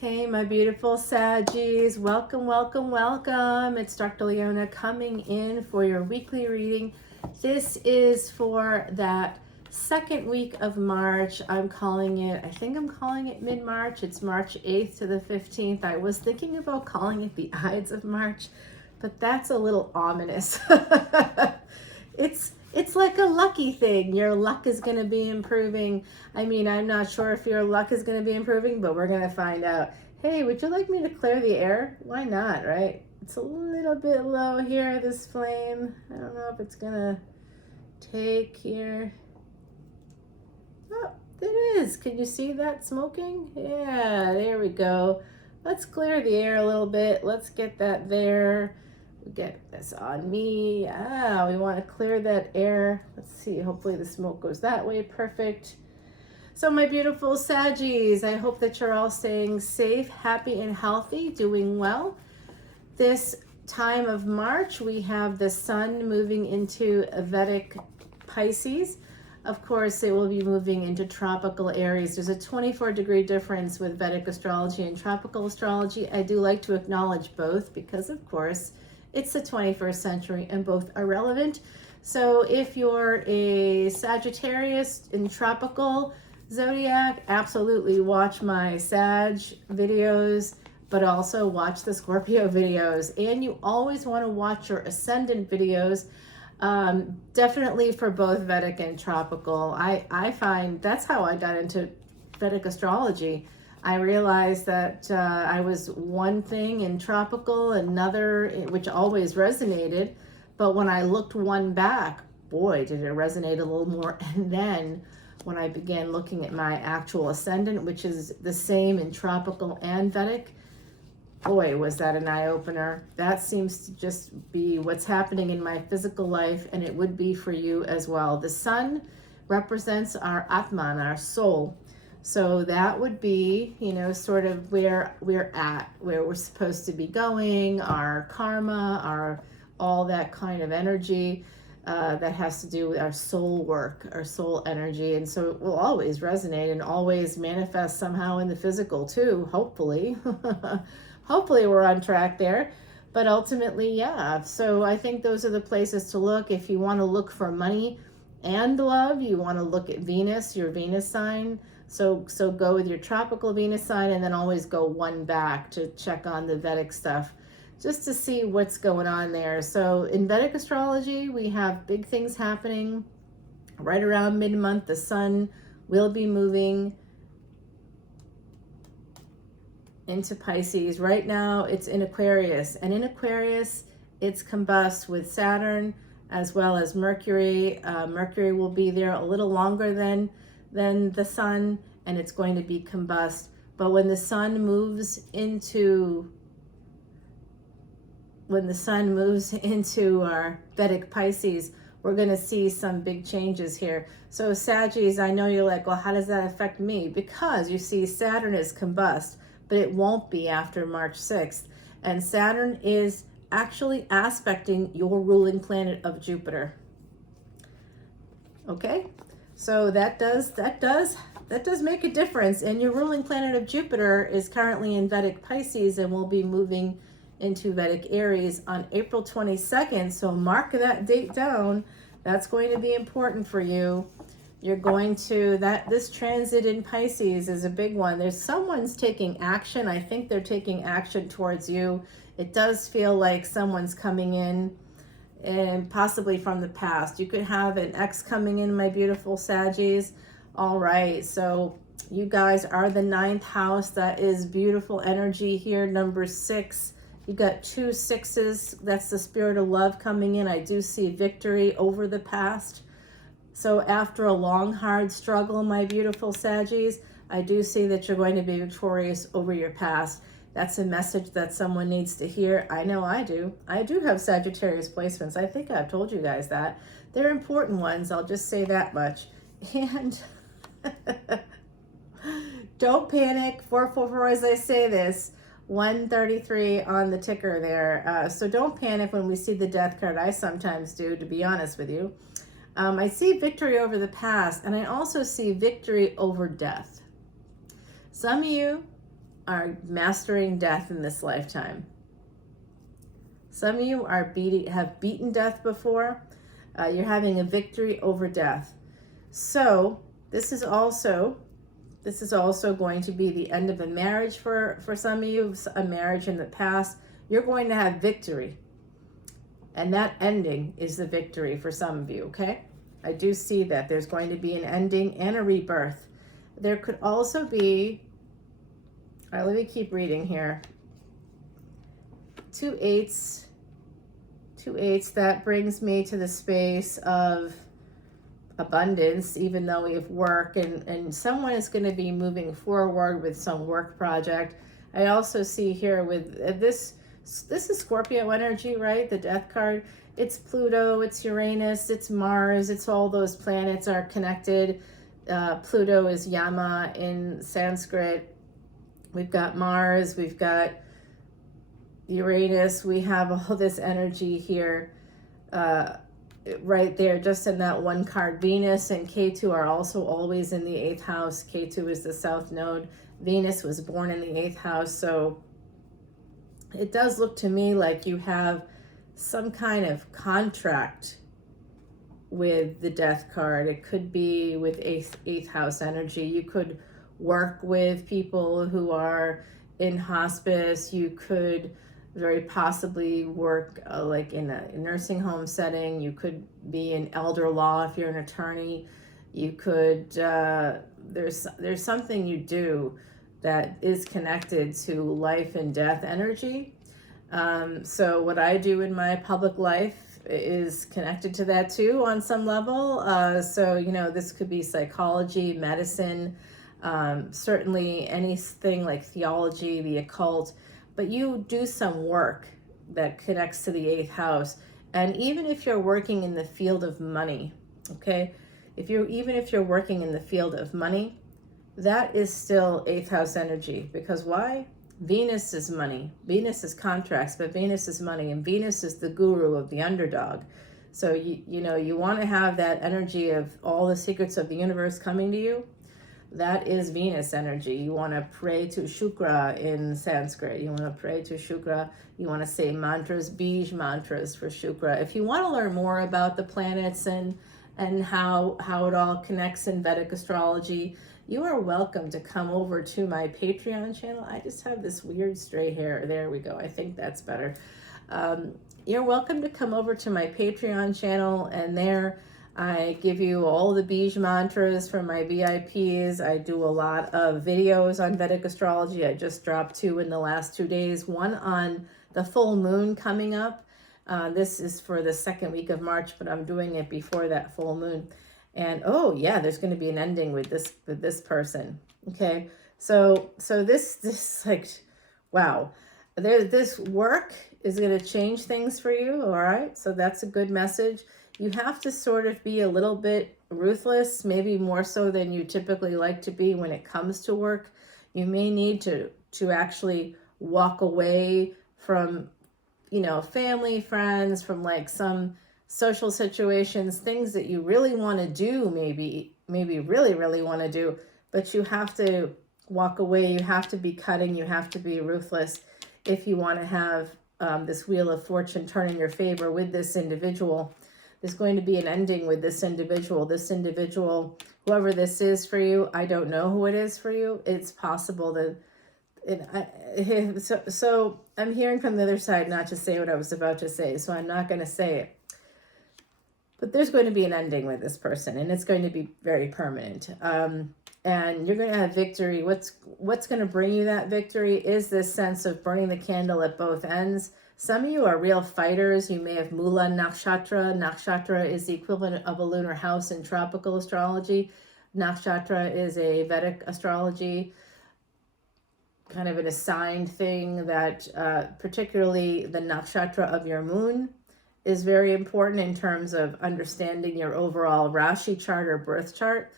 Hey, my beautiful Saggies. Welcome, welcome, welcome. It's Dr. Leona coming in for your weekly reading. This is for that second week of March. I think I'm calling it mid-March. It's March 8th to the 15th. I was thinking about calling it the Ides of March, but that's a little ominous. It's like a lucky thing. Your luck is going to be improving. I mean, I'm not sure if your luck is going to be improving, but we're going to find out. Hey, would you like me to clear the air? Why not, right? It's a little bit low here, this flame. I don't know if it's going to take here. Oh, it is. Can you see that smoking? Yeah, there we go. Let's clear the air a little bit. Let's get that there. Get this on me. We want to clear that air. Let's see, hopefully the smoke goes that way. Perfect. So my beautiful Saggies, I hope that you're all staying safe, happy, and healthy, doing well. This time of March, we have the sun moving into Vedic Pisces. Of course, it will be moving into tropical Aries. There's a 24-degree difference with Vedic astrology and tropical astrology. I do like to acknowledge both because, of course, it's the 21st century and both are relevant. So if you're a Sagittarius in tropical zodiac, absolutely watch my Sag videos, but also watch the Scorpio videos. And you always want to watch your Ascendant videos, definitely for both Vedic and tropical. I find that's how I got into Vedic astrology. I realized that I was one thing in tropical, another, which always resonated. But when I looked one back, boy, did it resonate a little more. And then when I began looking at my actual ascendant, which is the same in tropical and Vedic, boy, was that an eye-opener. That seems to just be what's happening in my physical life, and it would be for you as well. The sun represents our Atman, our soul. So that would be, sort of where we're at, where we're supposed to be going, our karma, our all that kind of energy that has to do with our soul work, our soul energy. And so it will always resonate and always manifest somehow in the physical too, hopefully. Hopefully we're on track there. But ultimately, yeah. So I think those are the places to look. If you want to look for money and love, you want to look at Venus, your Venus sign. So go with your tropical Venus sign and then always go one back to check on the Vedic stuff just to see what's going on there. So in Vedic astrology, we have big things happening right around mid-month. The sun will be moving into Pisces. Right now it's in Aquarius, and in Aquarius it's combust with Saturn as well as Mercury. Mercury will be there a little longer than the sun, and it's going to be combust. But when the sun moves into our Vedic Pisces, we're going to see some big changes here. So Saggies, I know you're like, well, how does that affect me? Because you see Saturn is combust, but it won't be after March 6th. And Saturn is actually aspecting your ruling planet of Jupiter. Okay? So that does make a difference. And your ruling planet of Jupiter is currently in Vedic Pisces and will be moving into Vedic Aries on April 22nd. So mark that date down. That's going to be important for you. You're going to, this transit in Pisces is a big one. There's someone's taking action. I think they're taking action towards you. It does feel like someone's coming in, and possibly from the past. You could have an ex coming in, my beautiful Saggies. All right, so you guys are the 9th house. That is beautiful energy here. Number 6. You got 2 6s. That's the spirit of love coming in. I do see victory over the past. So after a long, hard struggle, my beautiful Saggies, I do see that you're going to be victorious over your past. That's a message that someone needs to hear. I know I do. I do have Sagittarius placements. I think I've told you guys that. They're important ones. I'll just say that much. And don't panic. 444 as I say this. 133 on the ticker there. So don't panic when we see the death card. I sometimes do, to be honest with you. I see victory over the past, and I also see victory over death. Some of you are mastering death in this lifetime. Some of you have beaten death before. You're having a victory over death. So this is also going to be the end of a marriage for some of you, a marriage in the past. You're going to have victory. And that ending is the victory for some of you, okay? I do see that there's going to be an ending and a rebirth. There could also be, all right, let me keep reading here. 2 8s, that brings me to the space of abundance, even though we have work, and someone is going to be moving forward with some work project. I also see here with this is Scorpio energy, right? The death card. It's Pluto, it's Uranus, it's Mars, it's all those planets are connected. Pluto is Yama in Sanskrit. We've got Mars, we've got Uranus, we have all this energy here right there, just in that one card. Venus and K2 are also always in the 8th house. K2 is the south node. Venus was born in the 8th house, so it does look to me like you have some kind of contract with the death card. It could be with 8th house energy. You could work with people who are in hospice. You could very possibly work like in a nursing home setting. You could be in elder law if you're an attorney. You could, there's something you do that is connected to life and death energy. So what I do in my public life is connected to that too on some level. So, you know, this could be psychology, medicine, certainly anything like theology, the occult, but you do some work that connects to the 8th house. And even if you're working in the field of money, okay, even if you're working in the field of money, that is still 8th house energy. Because why? Venus is money. Venus is contracts, but Venus is money, and Venus is the guru of the underdog. So you know, you want to have that energy of all the secrets of the universe coming to you. That is Venus energy. You want to pray to Shukra in Sanskrit. You want to pray to Shukra. You want to say mantras, Bij mantras for Shukra. If you want to learn more about the planets and how it all connects in Vedic astrology, you are welcome to come over to my Patreon channel. I just have this weird stray hair. There we go. I think that's better. You're welcome to come over to my Patreon channel, and there I give you all the Bij mantras for my VIPs. I do a lot of videos on Vedic astrology. I just dropped 2 in the last 2 days. One on the full moon coming up. This is for the 2nd week of March, but I'm doing it before that full moon. And oh yeah, there's going to be an ending with this person. Okay, so this like, wow, this work is going to change things for you. All right, so that's a good message. You have to sort of be a little bit ruthless, maybe more so than you typically like to be when it comes to work. You may need to actually walk away from, you know, family, friends, from like some social situations, things that you really want to do, maybe really, really want to do, but you have to walk away. You have to be cutting. You have to be ruthless if you want to have this wheel of fortune turn in your favor with this individual. There's going to be an ending with this individual. This individual, whoever this is for you, I don't know who it is for you. It's possible that so I'm hearing from the other side not to say what I was about to say, so I'm not going to say it. But there's going to be an ending with this person, and it's going to be very permanent. And you're going to have victory. What's going to bring you that victory is this sense of burning the candle at both ends. Some of you are real fighters. You may have Mula Nakshatra. Nakshatra is the equivalent of a lunar house in tropical astrology. Nakshatra is a Vedic astrology, kind of an assigned thing that particularly the nakshatra of your moon is very important in terms of understanding your overall Rashi chart or birth chart.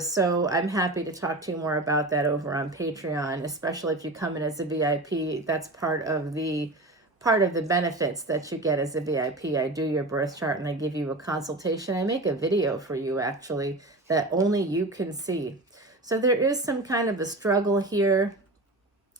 So I'm happy to talk to you more about that over on Patreon, especially if you come in as a VIP. That's part of the benefits that you get as a VIP. I do your birth chart and I give you a consultation. I make a video for you actually that only you can see. So there is some kind of a struggle here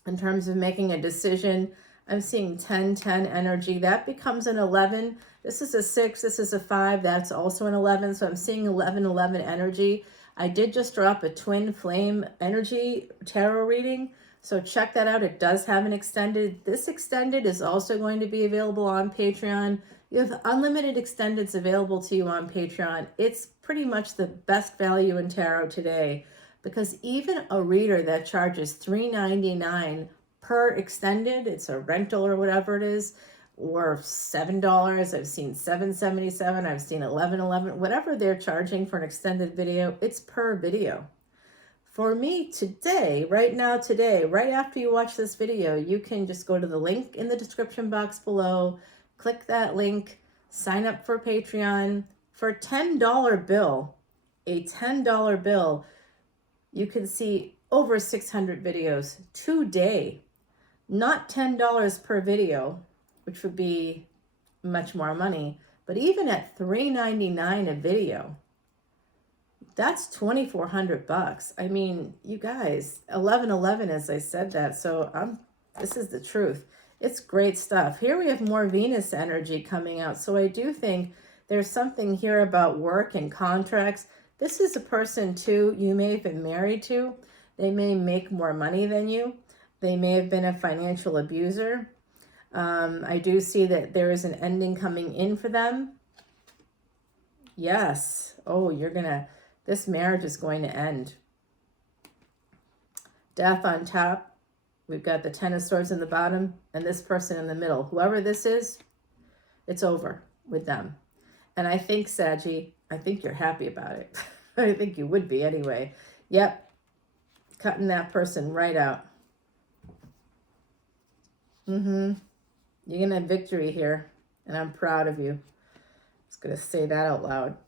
in terms of making a decision. I'm seeing 10-10 energy. That becomes an 11. This is a 6. This is a 5. That's also an 11. So I'm seeing 11-11 energy. I did just drop a twin flame energy tarot reading. So check that out. It does have an extended. This extended is also going to be available on Patreon. You have unlimited extendeds available to you on Patreon. It's pretty much the best value in tarot today, because even a reader that charges $3.99 per extended, it's a rental or whatever it is, or $7. I've seen $7.77. I've seen $11.11. Whatever they're charging for an extended video, it's per video. For me today, right now, today, right after you watch this video, you can just go to the link in the description box below, click that link, sign up for Patreon. For a $10 bill, you can see over 600 videos today. Not $10 per video, which would be much more money, but even at $3.99 a video, that's $2,400. I mean, you guys, 11-11, as I said that, so this is the truth. It's great stuff. Here we have more Venus energy coming out. So I do think there's something here about work and contracts. This is a person too you may have been married to. They may make more money than you. They may have been a financial abuser. I do see that there is an ending coming in for them. Yes. Oh, this marriage is going to end. Death on top. We've got the Ten of Swords in the bottom and this person in the middle. Whoever this is, it's over with them. And I think, Saggie, I think you're happy about it. I think you would be anyway. Yep. Cutting that person right out. You're going to have victory here. And I'm proud of you. I was going to say that out loud.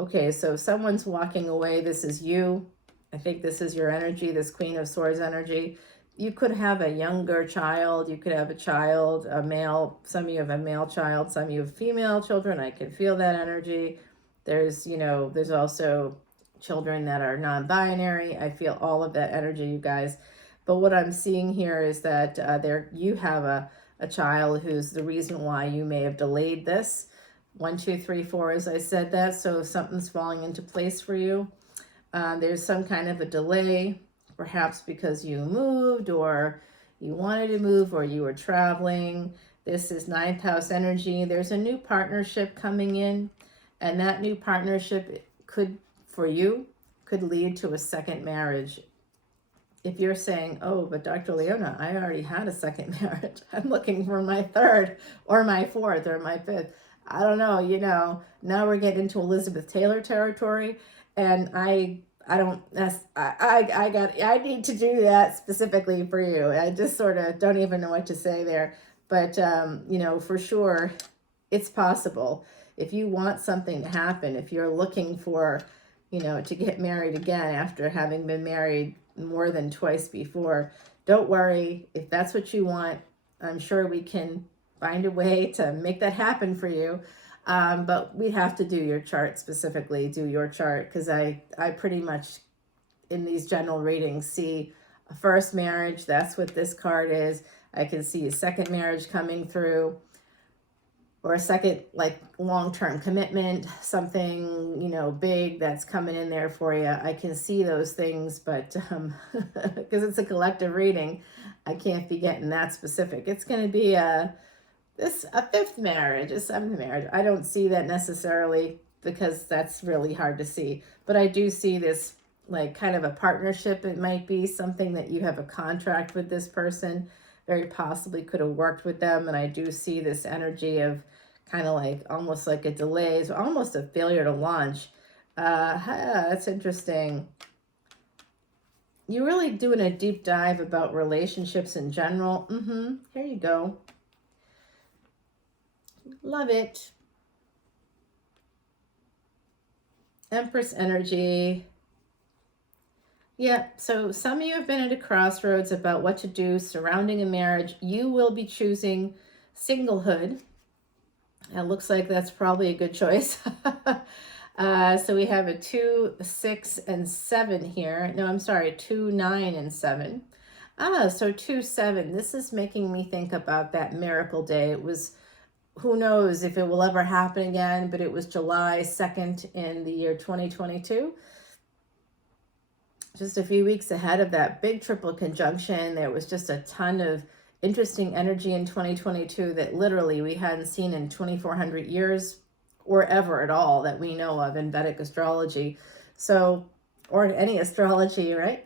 Okay, so someone's walking away. This is you. I think this is your energy, this Queen of Swords energy. You could have a younger child. You could have a child, a male. Some of you have a male child. Some of you have female children. I can feel that energy. There's also children that are non-binary. I feel all of that energy, you guys. But what I'm seeing here is that you have a child who's the reason why you may have delayed this. 1, 2, 3, 4, as I said that. So something's falling into place for you. There's some kind of a delay, perhaps because you moved or you wanted to move or you were traveling. This is 9th house energy. There's a new partnership coming in, and that new partnership could lead to a second marriage. If you're saying, oh, but Dr. Leona, I already had a second marriage. I'm looking for my 3rd or my 4th or my 5th. I don't know, now we're getting into Elizabeth Taylor territory, and I need to do that specifically for you. I just sort of don't even know what to say there. But, for sure, it's possible. If you want something to happen, if you're looking for, to get married again after having been married more than twice before, don't worry. If that's what you want, I'm sure we can find a way to make that happen for you. But we have to do your chart specifically, because I pretty much, in these general readings, see a first marriage. That's what this card is. I can see a second marriage coming through, or a second, long-term commitment, something, big that's coming in there for you. I can see those things, but because it's a collective reading, I can't be getting that specific. It's going to be a 5th marriage, a 7th marriage. I don't see that necessarily, because that's really hard to see. But I do see this kind of a partnership. It might be something that you have a contract with this person, very possibly could have worked with them. And I do see this energy of kind of almost like a delay, so almost a failure to launch. That's interesting. You're really doing a deep dive about relationships in general. Here you go. Love it. Empress energy. Yeah, so some of you have been at a crossroads about what to do surrounding a marriage. You will be choosing singlehood. It looks like that's probably a good choice. So we have a 2, 6, and 7 here. No, I'm sorry, 2, 9, and 7. So 2-7. This is making me think about that miracle day. It was, who knows if it will ever happen again, but it was July 2nd in the year 2022. Just a few weeks ahead of that big triple conjunction. There was just a ton of interesting energy in 2022 that literally we hadn't seen in 2,400 years or ever at all that we know of in Vedic astrology. So, or in any astrology, right?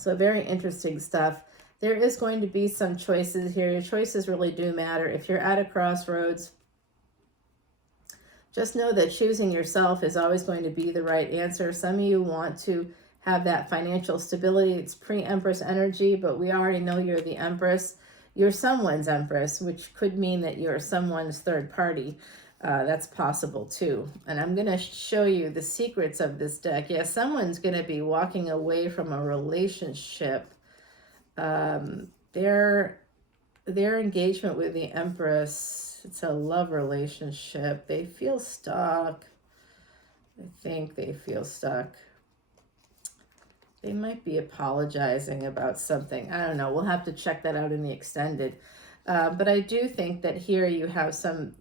So very interesting stuff. There is going to be some choices here. Your choices really do matter. If you're at a crossroads, just know that choosing yourself is always going to be the right answer. Some of you want to have that financial stability. It's pre-Empress energy, but we already know you're the Empress. You're someone's Empress, which could mean that you're someone's third party. That's possible too. And I'm going to show you the secrets of this deck. Yeah, someone's going to be walking away from a relationship. Their engagement with the Empress, it's a love relationship. They feel stuck. I think they feel stuck. They might be apologizing about something. I don't know. We'll have to check that out in the extended. But I do think that here you have some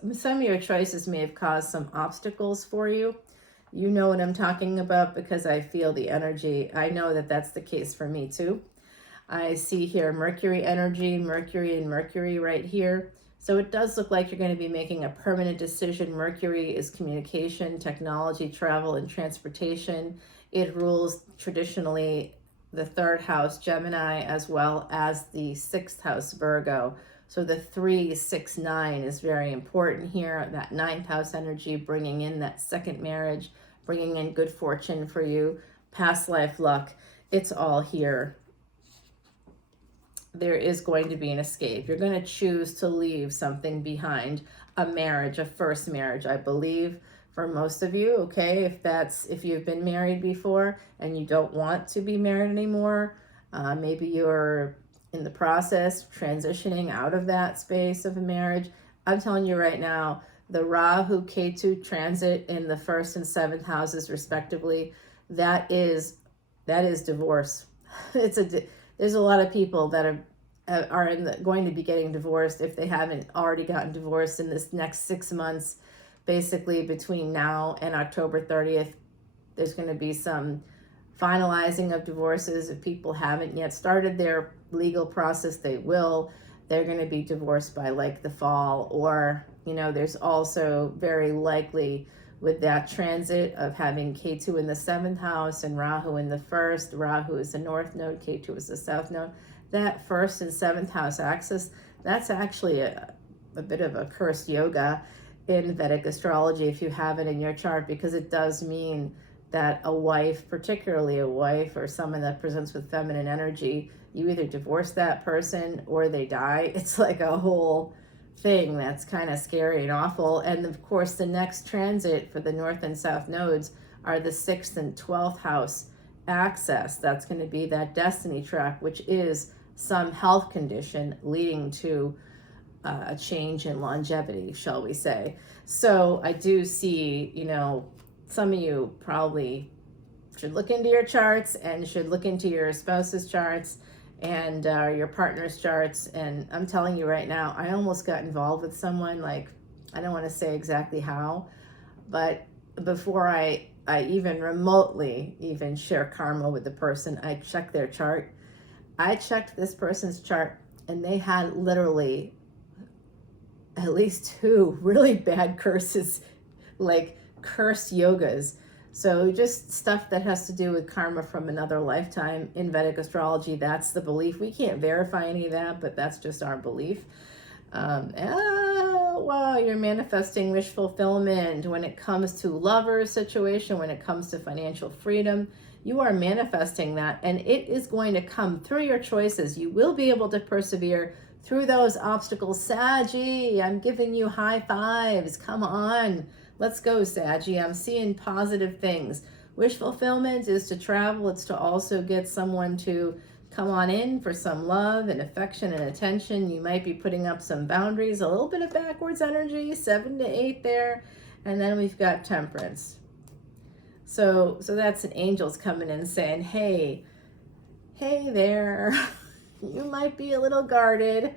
of your choices may have caused some obstacles for you. You know what I'm talking about because I feel the energy. I know that that's the case for me too. I see here Mercury energy, Mercury and Mercury right here. So it does look like you're going to be making a permanent decision. Mercury is communication, technology, travel, and transportation. It rules traditionally the third house, Gemini, as well as the sixth house, Virgo. So the 3, 6, 9 is very important here. That ninth house energy, bringing in that second marriage, bringing in good fortune for you, past life luck. It's all here. There is going to be an escape. You're going to choose to leave something behind, a marriage, a first marriage, I believe, for most of you, okay? If you've been married before and you don't want to be married anymore, maybe you're in the process transitioning out of that space of a marriage. I'm telling you right now, the Rahu Ketu transit in the 1st and 7th houses respectively, that is divorce. There's a lot of people that are going to be getting divorced if they haven't already gotten divorced in this next 6 months. Basically between now and October 30th, there's going to be some finalizing of divorces. If people haven't yet started their legal process, they will. They're going to be divorced by like the fall, or, there's also very likely with that transit of having Ketu in the 7th house and Rahu in the 1st. Rahu is the north node, Ketu is the south node. That 1st and 7th house axis, that's actually a bit of a cursed yoga in Vedic astrology if you have it in your chart, because it does mean that a wife, particularly a wife or someone that presents with feminine energy, you either divorce that person or they die. It's like a whole thing that's kind of scary and awful. And of course, the next transit for the north and south nodes are the 6th and 12th house axis. That's going to be that destiny track, which is some health condition leading to a change in longevity, shall we say. So I do see, some of you probably should look into your charts and should look into your spouse's charts and your partner's charts. And I'm telling you right now, I almost got involved with someone, like, I don't want to say exactly how, but before I even remotely even share karma with the person, I check their chart. I checked this person's chart and they had literally at least 2 really bad curses, like cursed yogas. So just stuff that has to do with karma from another lifetime in Vedic astrology. That's the belief. We can't verify any of that, but that's just our belief. Wow, you're manifesting wish fulfillment when it comes to lover situation, when it comes to financial freedom. You are manifesting that, and it is going to come through your choices. You will be able to persevere through those obstacles. Saggie, I'm giving you high fives. Come on. Let's go, Saggie. I'm seeing positive things. Wish fulfillment is to travel. It's to also get someone to come on in for some love and affection and attention. You might be putting up some boundaries, a little bit of backwards energy, 7 to 8 there. And then we've got temperance. So that's an angel's coming in saying, hey, hey there, you might be a little guarded.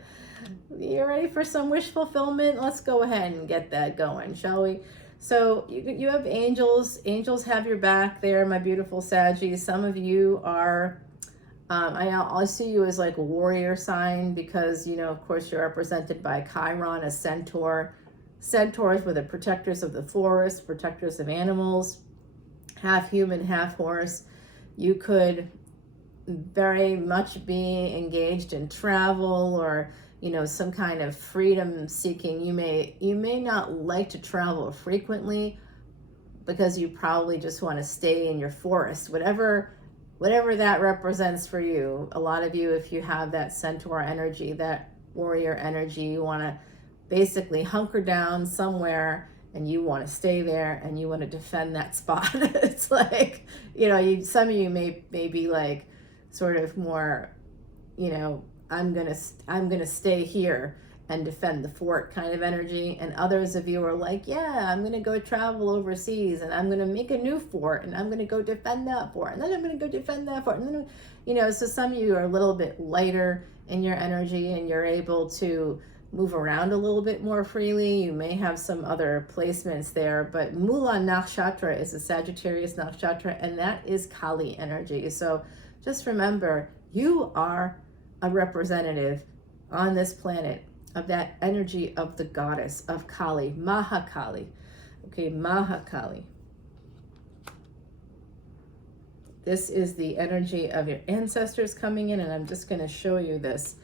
You ready for some wish fulfillment? Let's go ahead and get that going, shall we? So you have angels. Angels have your back there, my beautiful Saggies. Some of you are, I see you as like a warrior sign because, you know, of course, you're represented by Chiron, a centaur. Centaurs were the protectors of the forest, protectors of animals, half human, half horse. You could very much be engaged in travel or, you know, some kind of freedom seeking. You may not like to travel frequently because you probably just want to stay in your forest, whatever that represents for you. A lot of you, if you have that centaur energy, that warrior energy, you want to basically hunker down somewhere and you want to stay there and you want to defend that spot. It's like, you know, some of you may be like sort of more, you know, I'm gonna stay here and defend the fort kind of energy. And others of you are like, yeah, I'm gonna go travel overseas and I'm gonna make a new fort and I'm gonna go defend that fort and then I'm gonna go defend that fort and then, you know, so some of you are a little bit lighter in your energy and you're able to move around a little bit more freely. You may have some other placements there, but Mula Nakshatra is a Sagittarius Nakshatra, and that is Kali energy. So just remember, you are a representative on this planet of that energy of the goddess of Kali, Mahakali. Okay, Mahakali. This is the energy of your ancestors coming in, and I'm just going to show you this.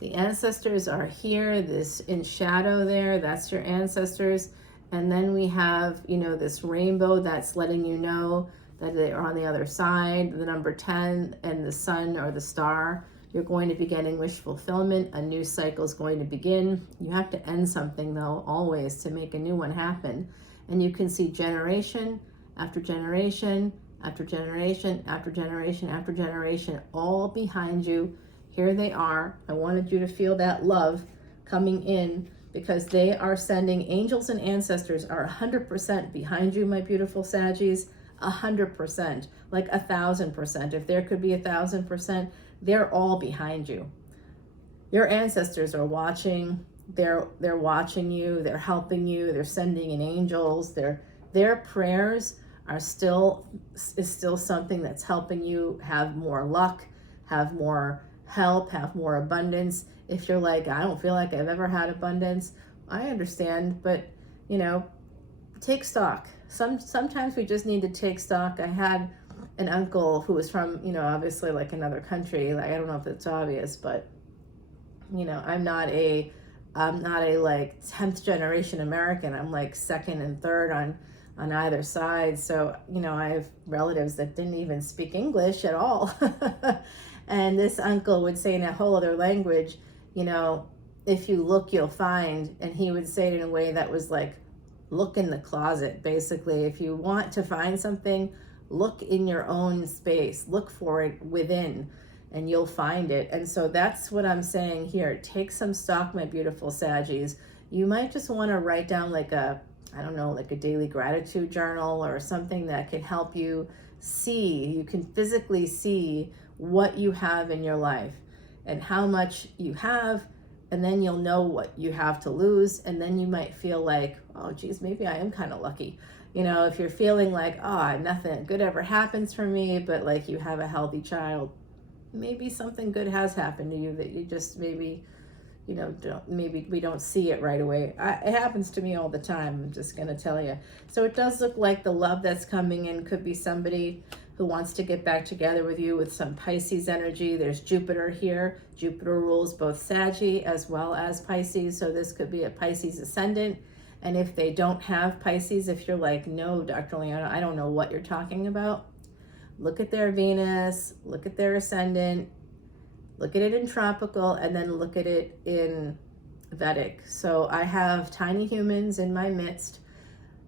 The ancestors are here, this in shadow there, that's your ancestors. And then we have, you know, this rainbow that's letting you know that they are on the other side, the number 10 and the sun or the star. You're going to be getting wish fulfillment. A new cycle is going to begin. You have to end something though, always, to make a new one happen. And you can see generation after generation, after generation, after generation, after generation, all behind you. Here they are. I wanted you to feel that love coming in because they are sending, angels and ancestors are 100% behind you, my beautiful Saggies. 100%, like 1,000%. If there could be 1,000%, they're all behind you. Your ancestors are watching. They're watching you. They're helping you. They're sending in angels. Their prayers is still something that's helping you have more luck, have more help, have more abundance. If you're like, I don't feel like I've ever had abundance, I understand, but you know, take stock. Sometimes we just need to take stock. I had an uncle who was from, you know, obviously like another country. Like, I don't know if it's obvious, but you know, I'm not a like 10th generation American. I'm like second and third on either side. So, you know, I have relatives that didn't even speak English at all. And this uncle would say in a whole other language, you know, if you look, you'll find. And he would say it in a way that was like, look in the closet, basically. If you want to find something, look in your own space, look for it within, and you'll find it. And so that's what I'm saying here. Take some stock, my beautiful Saggies. You might just want to write down like a, I don't know, like a daily gratitude journal or something that can help you see, you can physically see what you have in your life and how much you have, and then you'll know what you have to lose, and then you might feel like, oh geez, maybe I am kind of lucky. You know, if you're feeling like, oh, nothing good ever happens for me, but like you have a healthy child, maybe something good has happened to you that you just maybe, you know, maybe we don't see it right away. It happens to me all the time, I'm just going to tell you. So it does look like the love that's coming in could be somebody who wants to get back together with you with some Pisces energy. There's Jupiter here. Jupiter rules both Saggy as well as Pisces. So this could be a Pisces ascendant. And if they don't have Pisces, if you're like, no, Dr. Leona, I don't know what you're talking about, look at their Venus, look at their ascendant, look at it in tropical, and then look at it in Vedic. So I have tiny humans in my midst.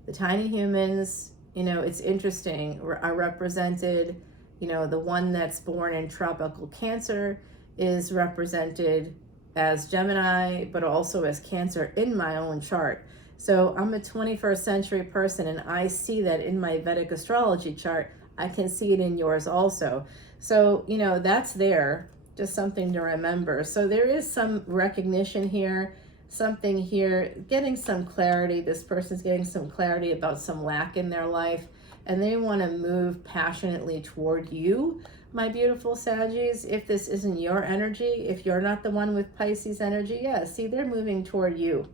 The tiny humans, you know, it's interesting, are represented, you know, the one that's born in tropical Cancer is represented as Gemini, but also as Cancer in my own chart. So I'm a 21st century person, and I see that in my Vedic astrology chart. I can see it in yours also. So, you know, that's there, just something to remember. So there is some recognition here, something here, getting some clarity. This person's getting some clarity about some lack in their life, and they want to move passionately toward you, my beautiful Saggies. If this isn't your energy, if you're not the one with Pisces energy, yeah, see, they're moving toward you.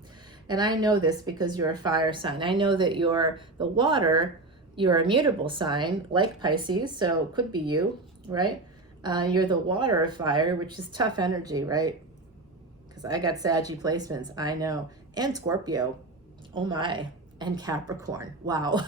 And I know this because you're a fire sign. I know that you're the water, you're a mutable sign like Pisces, so it could be you, right? You're the water of fire, which is tough energy, right? Because I got Saggy placements, I know. And Scorpio, oh my, and Capricorn, wow.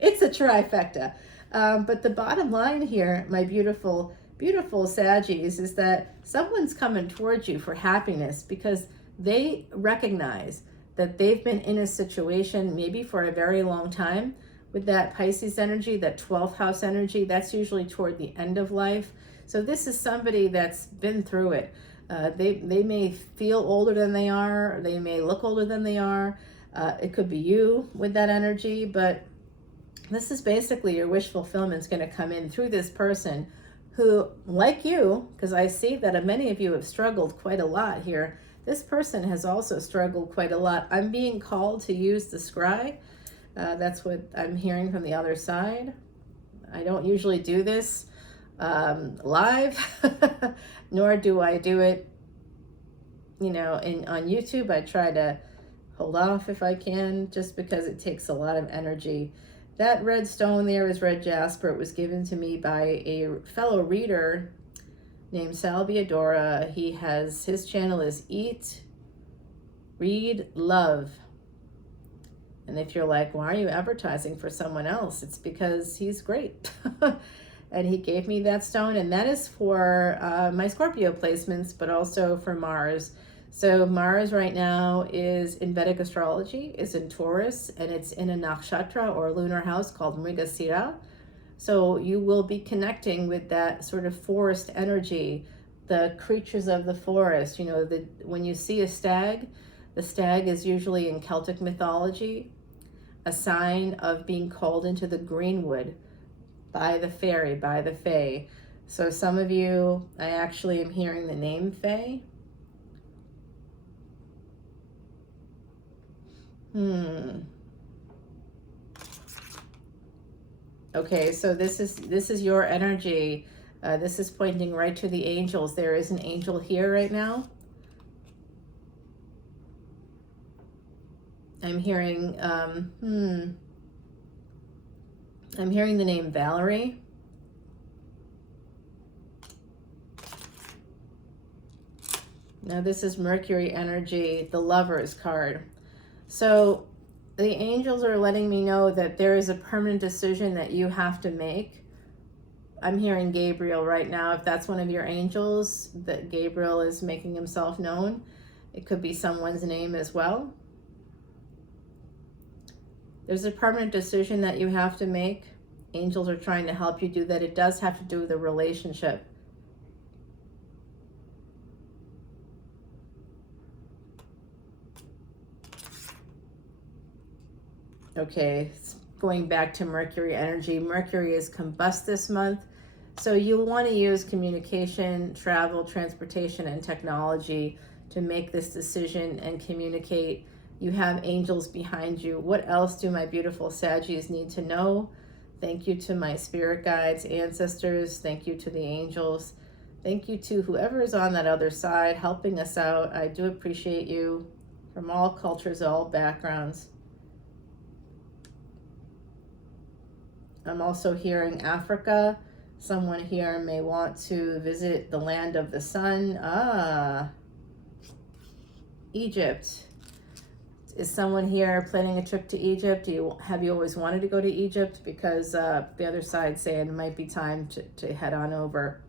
It's a trifecta. But the bottom line here, my beautiful, beautiful Saggies, is that someone's coming towards you for happiness because they recognize that they've been in a situation maybe for a very long time with that Pisces energy, that 12th house energy. That's usually toward the end of life. So this is somebody that's been through it. They may feel older than they are. They may look older than they are. It could be you with that energy, but this is basically your wish fulfillment is going to come in through this person who, like you, because I see that many of you have struggled quite a lot here. This person has also struggled quite a lot. I'm being called to use the scry. That's what I'm hearing from the other side. I don't usually do this live, nor do I do it, you know, on YouTube. I try to hold off if I can, just because it takes a lot of energy. That red stone there is red jasper. It was given to me by a fellow reader named Salviadora. His channel is Eat, Read, Love. And if you're like, why are you advertising for someone else? It's because he's great. And he gave me that stone, and that is for my Scorpio placements, but also for Mars. So Mars right now is in Vedic Astrology, is in Taurus, and it's in a nakshatra or lunar house called Mrigasira. So you will be connecting with that sort of forest energy, the creatures of the forest. You know, when you see a stag, the stag is usually in Celtic mythology a sign of being called into the greenwood by the fairy, by the fae. So some of you, I actually am hearing the name fae. Okay, so this is your energy. This is pointing right to the angels. There is an angel here right now. I'm hearing I'm hearing the name Valerie. Now this is Mercury energy, the Lovers card. So the angels are letting me know that there is a permanent decision that you have to make. I'm hearing Gabriel right now. If that's one of your angels, that Gabriel is making himself known. It could be someone's name as well. There's a permanent decision that you have to make. Angels are trying to help you do that. It does have to do with a relationship. Okay, going back to Mercury energy. Mercury is combust this month. So you'll want to use communication, travel, transportation, and technology to make this decision and communicate. You have angels behind you. What else do my beautiful Saggies need to know? Thank you to my spirit guides, ancestors. Thank you to the angels. Thank you to whoever is on that other side helping us out. I do appreciate you, from all cultures, all backgrounds. I'm also hearing Africa. Someone here may want to visit the land of the sun. Egypt. Is someone here planning a trip to Egypt? Have you always wanted to go to Egypt? Because the other side saying it might be time to head on over.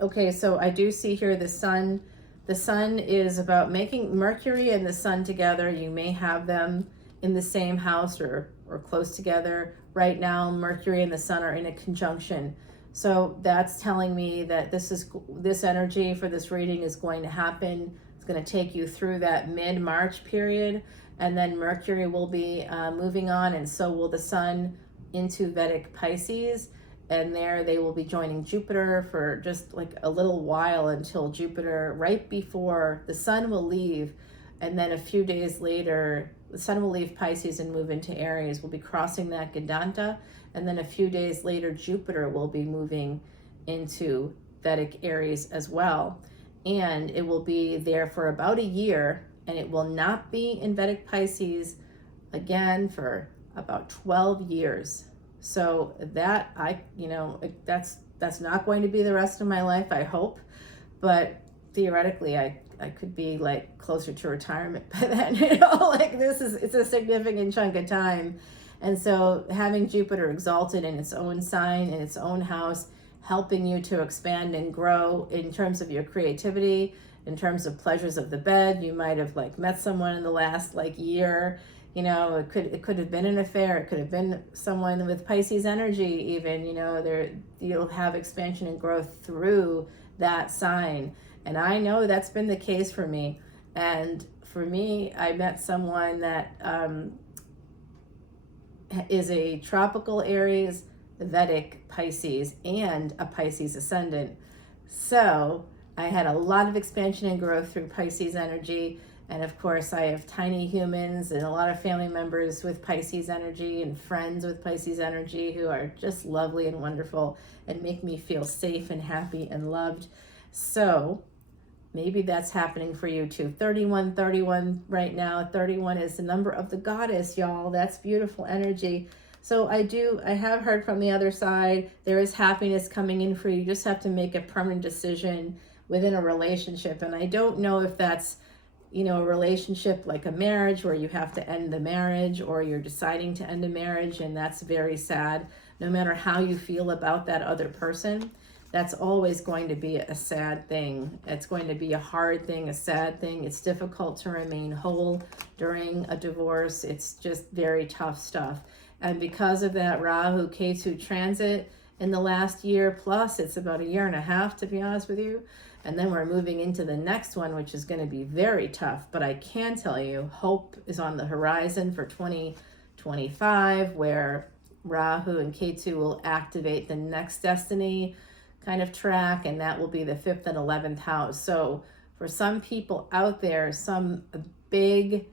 Okay, so I do see here the sun. The sun is about making Mercury and the sun together. You may have them in the same house or close together. Right now, Mercury and the sun are in a conjunction. So that's telling me that this energy for this reading is going to happen. It's going to take you through that mid-March period, and then Mercury will be moving on, and so will the sun into Vedic Pisces, and there they will be joining Jupiter for just like a little while until Jupiter, right before the sun will leave, and then a few days later the sun will leave Pisces and move into Aries. We'll be crossing that Gadanta, and then a few days later Jupiter will be moving into Vedic Aries as well, and it will be there for about a year, and it will not be in Vedic Pisces again for about 12 years. So that that's not going to be the rest of my life, I hope, but theoretically I could be like closer to retirement by then. Like it's a significant chunk of time. And so having Jupiter exalted in its own sign, in its own house, helping you to expand and grow in terms of your creativity, in terms of pleasures of the bed. You might have like met someone in the last like year. It could have been an affair. It could have been someone with Pisces energy even. You'll have expansion and growth through that sign. And I know that's been the case for me. And for me, I met someone that is a tropical Aries, Vedic Pisces, and a Pisces ascendant. So I had a lot of expansion and growth through Pisces energy. And of course, I have tiny humans and a lot of family members with Pisces energy and friends with Pisces energy who are just lovely and wonderful and make me feel safe and happy and loved. So maybe that's happening for you too. 31 right now. 31 is the number of the goddess, y'all. That's beautiful energy. So I have heard from the other side, there is happiness coming in for you. You just have to make a permanent decision within a relationship. And I don't know if that's, a relationship like a marriage where you have to end the marriage, or you're deciding to end a marriage, and that's very sad. No matter how you feel about that other person, that's always going to be a sad thing. It's going to be a hard thing, a sad thing. It's difficult to remain whole during a divorce. It's just very tough stuff. And because of that Rahu Ketu transit in the last year, plus it's about a year and a half, to be honest with you, and then we're moving into the next one, which is going to be very tough. But I can tell you, hope is on the horizon for 2025, where Rahu and Ketu will activate the next destiny kind of track, and that will be the 5th and 11th house. So for some people out there, some big,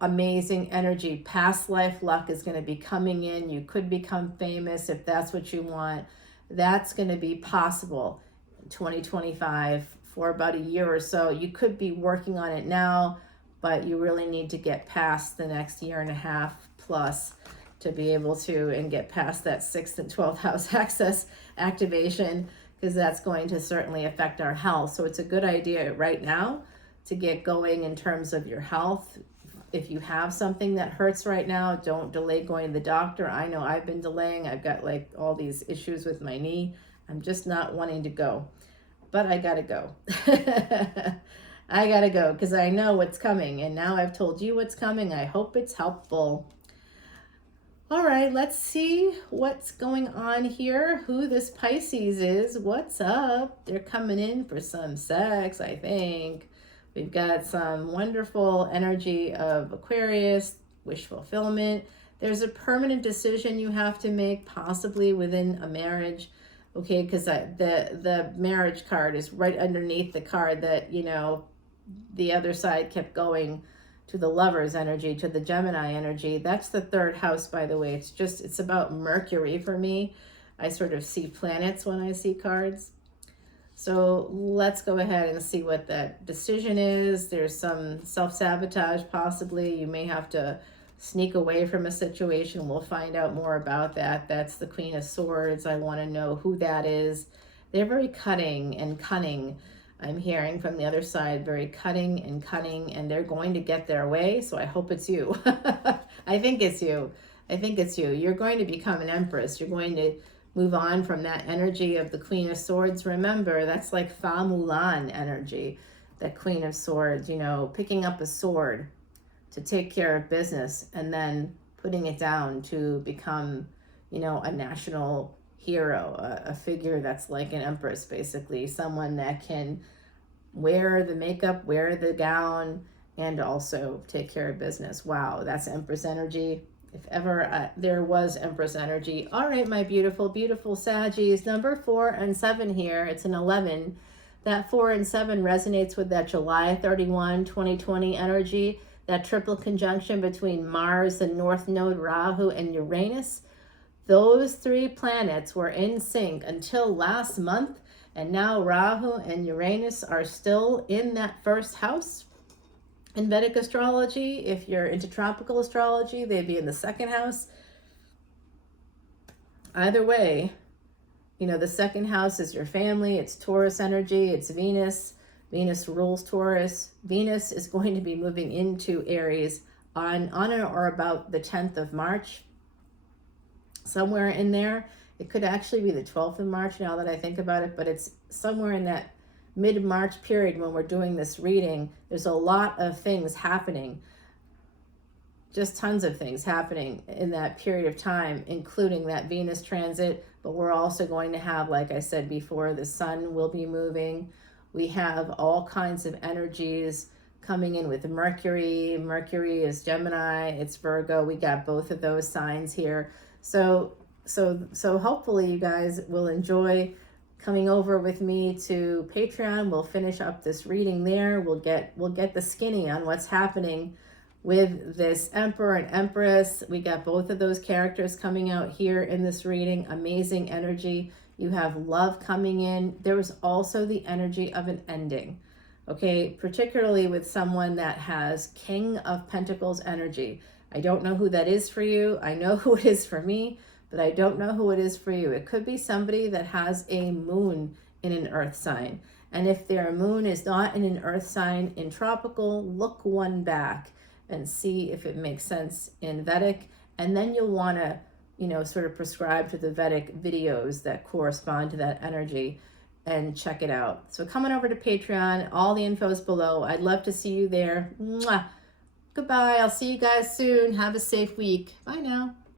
amazing energy, past life luck is going to be coming in. You could become famous if that's what you want. That's going to be possible 2025 for about a year or so. You could be working on it now, but you really need to get past the next year and a half plus to be able to and get past that 6th and 12th house access activation, because that's going to certainly affect our health. So it's a good idea right now to get going in terms of your health. If you have something that hurts right now, don't delay going to the doctor. I know I've been delaying. I've got like all these issues with my knee. I'm just not wanting to go, but I gotta go. I gotta go because I know what's coming, and now I've told you what's coming. I hope it's helpful. All right, let's see what's going on here, who this Pisces is, what's up. They're coming in for some sex, I think. We've got some wonderful energy of Aquarius, wish fulfillment. There's a permanent decision you have to make, possibly within a marriage. Okay, because the marriage card is right underneath the card that, the other side kept going to the Lover's energy, to the Gemini energy. That's the 3rd house, by the way. It's about Mercury for me. I sort of see planets when I see cards. So let's go ahead and see what that decision is. There's some self-sabotage, possibly. You may have to sneak away from a situation. We'll find out more about that. That's the Queen of Swords. I want to know who that is. They're very cutting and cunning. I'm hearing from the other side, very cutting, and they're going to get their way. So I hope it's you. I think it's you. You're going to become an Empress. You're going to move on from that energy of the Queen of Swords. Remember, that's like Fa Mulan energy, that Queen of Swords, picking up a sword to take care of business and then putting it down to become, a national hero, a figure that's like an empress, basically, someone that can wear the makeup, wear the gown, and also take care of business. Wow, that's Empress energy. if ever there was Empress energy. All right, my beautiful, beautiful Saggies. Number 4 and 7 here. It's an 11. That 4 and 7 resonates with that July 31, 2020 energy, that triple conjunction between Mars, the North Node, Rahu, and Uranus. Those 3 planets were in sync until last month, and now Rahu and Uranus are still in that first house. In Vedic astrology, if you're into tropical astrology, they'd be in the second house. Either way, you know, the second house is your family. It's Taurus energy. It's Venus. Venus rules Taurus. Venus is going to be moving into Aries on or about the 10th of March. Somewhere in there. It could actually be the 12th of March now that I think about it, but it's somewhere in that mid-March period when we're doing this reading. There's a lot of things happening, just tons of things happening in that period of time, including that Venus transit. But we're also going to have, like I said before, the sun will be moving. We have all kinds of energies coming in with Mercury. Mercury is Gemini, it's Virgo. We got both of those signs here. So hopefully you guys will enjoy coming over with me to Patreon. We'll finish up this reading there. We'll get the skinny on what's happening with this Emperor and Empress. We got both of those characters coming out here in this reading. Amazing energy. You have love coming in. There was also the energy of an ending, okay? Particularly with someone that has King of Pentacles energy. I don't know who that is for you. I know who it is for me, but I don't know who it is for you. It could be somebody that has a moon in an earth sign. And if their moon is not in an earth sign in tropical, look one back and see if it makes sense in Vedic. And then you'll want to, you know, sort of prescribe to the Vedic videos that correspond to that energy and check it out. So coming over to Patreon, all the info is below. I'd love to see you there. Mwah. Goodbye. I'll see you guys soon. Have a safe week. Bye now.